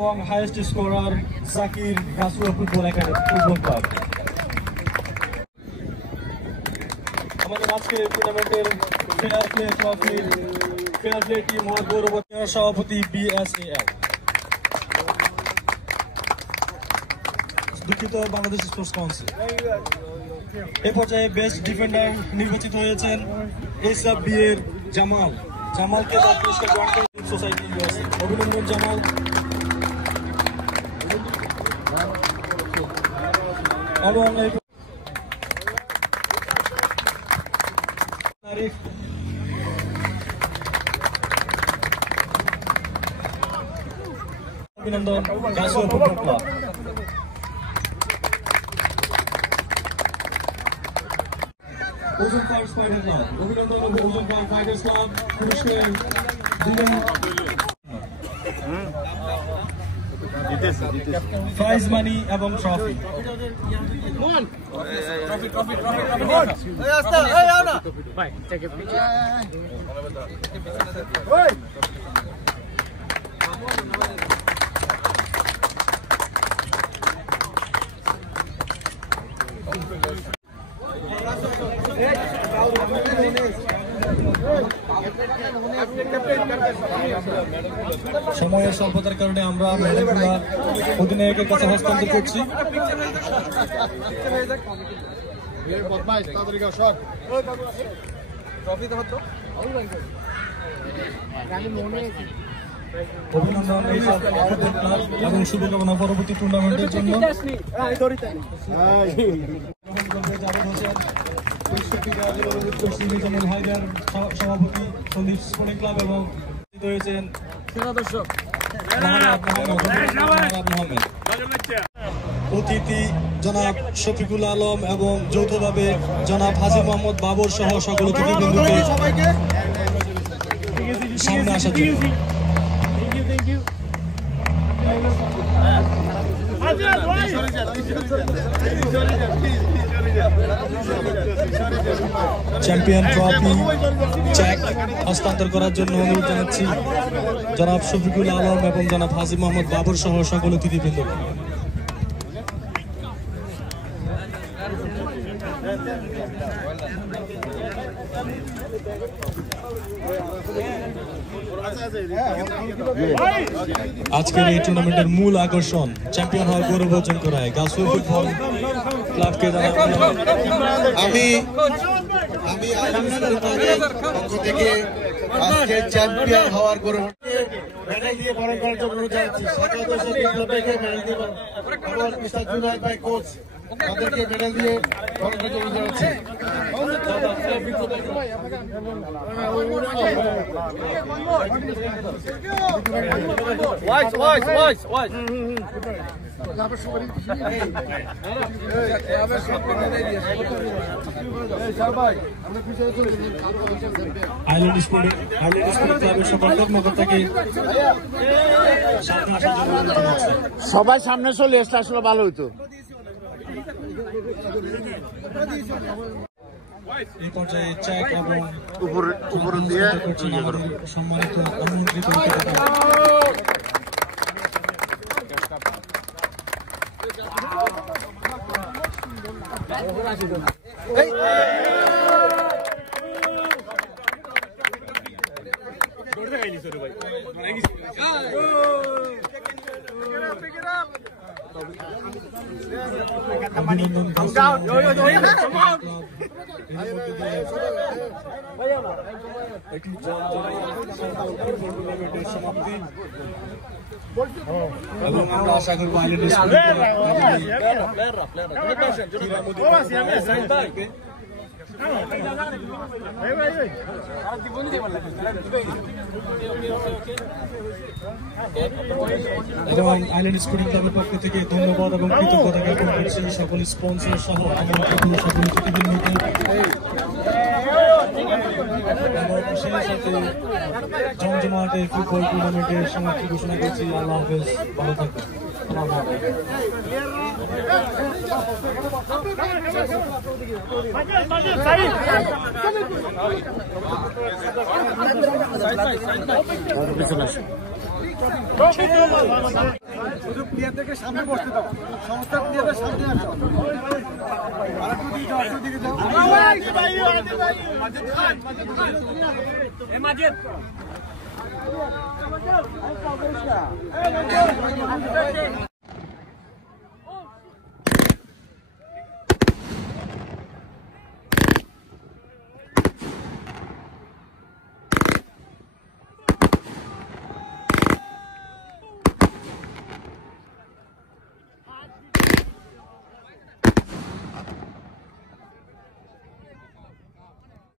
এবং highest scorer Zakir Gachhua football club. আমাদের আজকের টুর্নামেন্টের ফেয়ার প্লে ট্রফির ফেয়ার প্লে টিম হওয়ার গৌরবতীয় সভাপতি BSAL। দুঃখিত, বাংলাদেশ স্পোর্টস কাউন্সিল। এ পর্যায়ে বেস্ট ডিফেন্ডার নির্বাচিত হয়েছেন SFB এর জামাল। জামালকে তার পুরস্কার গ্রহণ করে সোসাইটি USA। অভিনন্দন জামাল। এবং অভিনন্দন গাছুয়া ফুটবল ক্লাব। ওজন ফাইটার্স ক্লাব অভিনন্দন। ওজন ফাইটার্স ক্লাব পুরস্কার দিলেন প্রাইজ মানি এবং ট্রফি। সময়ের স্বল্পতার কারণে আমরা মেডেলগুলো অধিনায়কের কাছে হস্তান্তর করছি। অভিনন্দন এবং শুভকামনা পরবর্তী টুর্নামেন্টের জন্য। সভাপতি সন্দীপ স্পোর্টিং ক্লাব এবং হয়েছেন অতিথি জনাব শফিকুল আলম এবং যৌথভাবে জনাব হাজী মোহাম্মদ বাবর সহ সকল অতিথিবৃন্দকে সামনে আসার জন্য। চ্যাম্পিয়ন ট্রফি চেক হস্তান্তর করার জন্য অনুরোধ জানাচ্ছি জনাব শফিকুল আলম এবং জনাব হাজী মোহাম্মদ বাবর সহ সকল অতিথিবৃন্দ। আজকের এই টুর্নামেন্টের মূল আকর্ষণ চ্যাম্পিয়ন হওয়ার গৌরব অর্জন করায় গাছুয়া ফুটবল ক্লাবকে আমি পক্ষ থেকে আজকে চ্যাম্পিয়ন হওয়ার গৌরব মেডেল দিয়ে বরণ করার জন্য যাচ্ছি। মেডেল দিয়ে আমার মিস্টার জুনায়েদ ভাই কোচ তাদেরকে মেডেল দিয়ে বরণ করার জন্য যাচ্ছি। আইল্যান্ড স্পোর্ট ক্লাবের সকল কর্মকর্তাকে সবাই সামনে চলে আসলে আসলে ভালো হইতো। এই পর্যায়ে চেক এবং উপর দিয়ে সম্মানিত আমন্ত্রিত এবং আমরা আশা করবো আইল্যান্ড স্পোর্টিং ক্লাবের পক্ষ থেকে ধন্যবাদ এবং কৃতজ্ঞতা জ্ঞাপন করছি সকল স্পন্সর সহ সকল অতিথিবৃন্দকে। সেই সাথে জমজমাট এই ফুটবল টুর্নামেন্টের সমাপ্তি ঘোষণা করছি। আল্লাহ হাফেজ, ভালো থাকবেন। পিছনে শুধু প্লেয়ারদেরকে সামনে বসতে দাও, সমস্ত প্লেয়ারদের সামনে আসো। মাজিদ